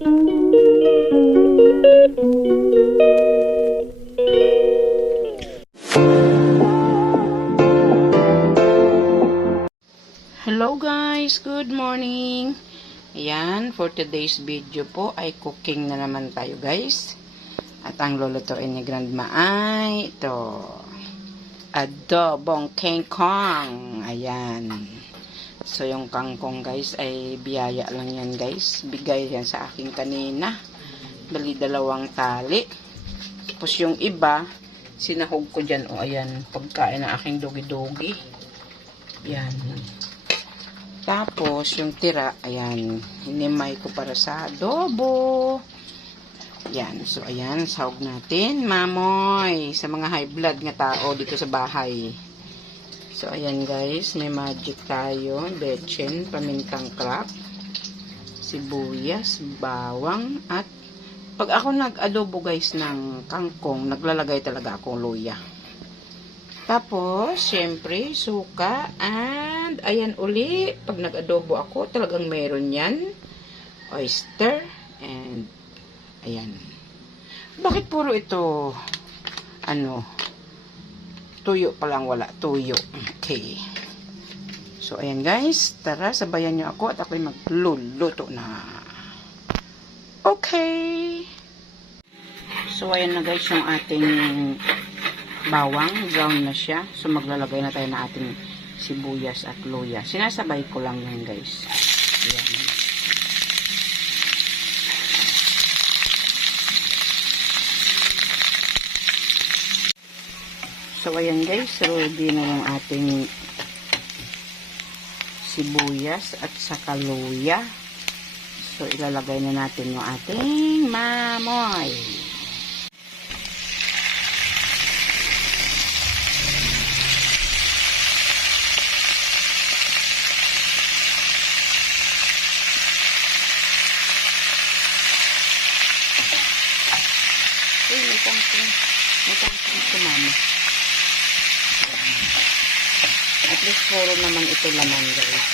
Hello guys, good morning. Ayan, for today's video po ay cooking na naman tayo guys. At ang lulutuin ni Grandma ay ito, adobong kangkong. Ayan. So yung kangkong guys ay biyaya lang yan guys. Bigay yan sa akin kanina. Bali 2 tali. Tapos yung iba, sinahog ko dyan. O ayan, pagkain ng aking dogi-dogi. Ayan. Tapos, yung tira, ayan, hinimay ko para sa adobo. Ayan, so ayan, sahog natin. Mamoy, sa mga high blood nga tao dito sa bahay. So, ayan guys, may magic tayo. Betchen, pamintang crab, sibuyas, bawang, at pag ako nag-adobo guys ng kangkong, naglalagay talaga akong luya. Tapos, syempre, suka, and, ayan uli, pag nag-adobo ako, talagang meron yan. Oyster, and, ayan. Bakit puro ito, tuyo pa lang wala, tuyo. Okay. So, ayan guys, tara, sabayan nyo ako at ako'y magluluto na. Okay. So, ayan na guys, yung ating bawang, brown na siya. So, maglalagay na tayo na ating sibuyas at luya. Sinasabay ko lang yan, guys. Ayan. So, ayan guys. Ready na yung ating sibuyas at saka luya. So, ilalagay na natin yung ating mamoy. May tangkong sumama. At least puro naman ito laman guys.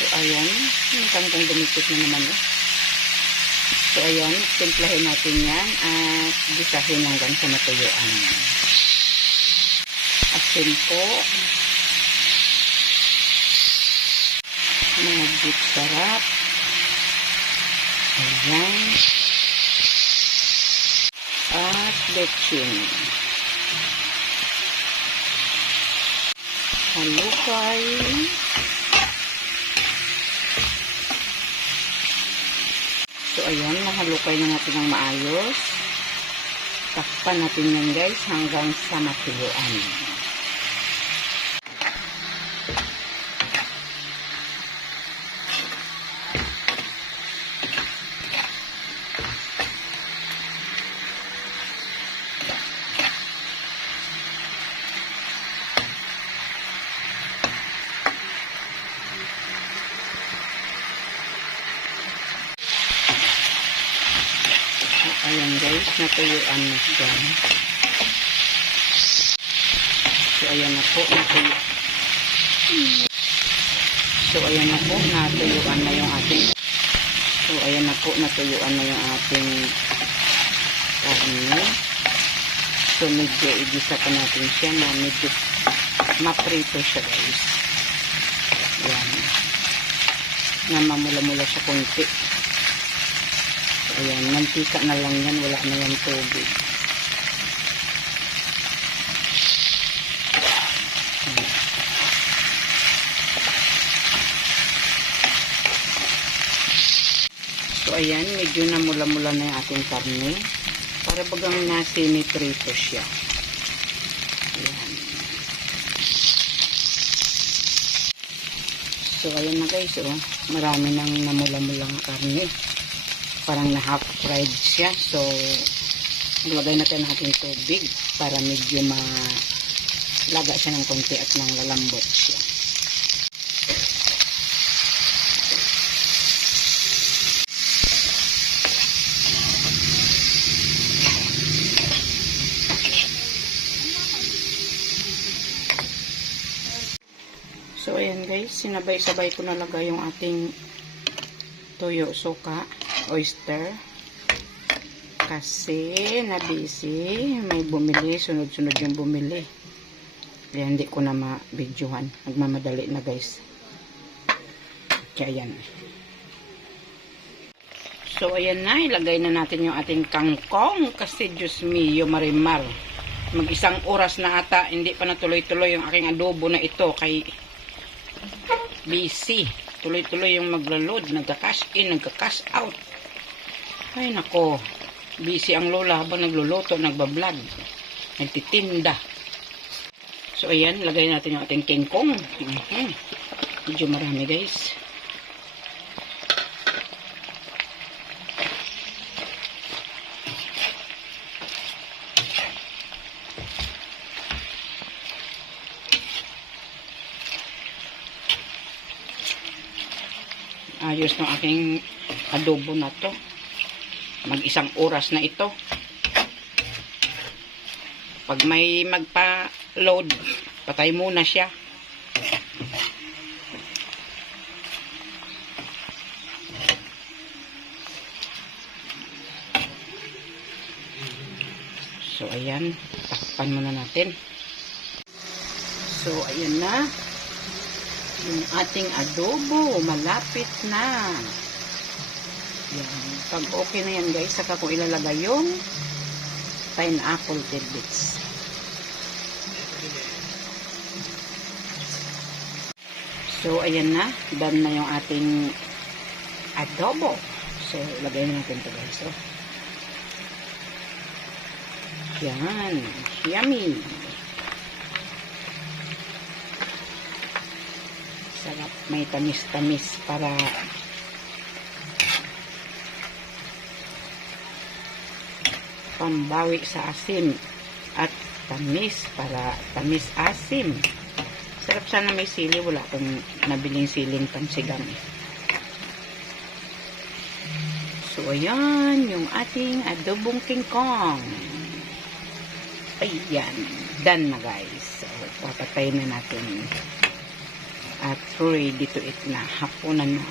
So ayan, may tangkong dumikit na naman eh. So ayan, timplahin natin yan at gisahin hanggang sa matuyuan. Asin po. Magic sarap. Ayan. At betchin. Halukay. So, ayan. Nahalukay na natin ng maayos. Takpan natin yan guys hanggang sa matuyuan. Ayan guys, natuyuan na siya. So ayan na po, natuyuan. So ayan na po, natuyuan na yung ating. So ayan na po, natuyuan na yung ating karne. So medyo igisa pa natin siya na medyo maprito siya guys. Ayan. Na mamula-mula siya konti. Ayan, mantika na lang yan. Wala na yan tubig. So, ayan, medyo na mula-mula na yung ating karne. Para bagang na semi-prito siya. Ayan. So, ayan na guys, oh. Marami nang namula-mulang karne. Parang na half fried siya. So, ilagay natin ang ating tubig para medyo malaga siya ng konti at nang lalambot siya. guys, sinabay-sabay ko nalagay yung ating toyo, suka, oyster. Kasi na busy, may bumili, sunod-sunod yung bumili. Kaya hindi ko na ma-videohan. Nagmamadali na guys. Kaya yan. So ayan na, ilagay na natin yung ating kangkong. Kasi Diyos mio, marimar. Mag-isang oras na ata, hindi pa natuloy-tuloy yung aking adobo na ito. Kay busy. Tuloy-tuloy yung magla-load. Nagka-cash in, nagka-cash out. Ay nako. Busy ang lola habang nagluluto, nagbablog, nagtitinda. So ayan, lagay natin yung ating kingkong. Medyo marami guys. Ayos ng aking adobo na to. Mag-isang oras na ito. Pag may magpa-load, patay muna siya. So, ayan. Takpan muna natin. So, ayan na. Yung ating adobo. Malapit na. Yan. Pag okay na yan guys, saka ko ilalagay yung pineapple tidbits. So, ayan na. Done na yung ating adobo. So, ilagay na natin ito guys. So, yan. Yummy. Sarap. May tamis-tamis para pambawi sa asim at tamis para tamis-asim. Sarap sana may sili. Wala akong nabiling siling tamsigang. So, ayan yung ating adobong kingkong. Ayan. Done na guys. So, papatay na natin. At ready to eat na. Hapunan na.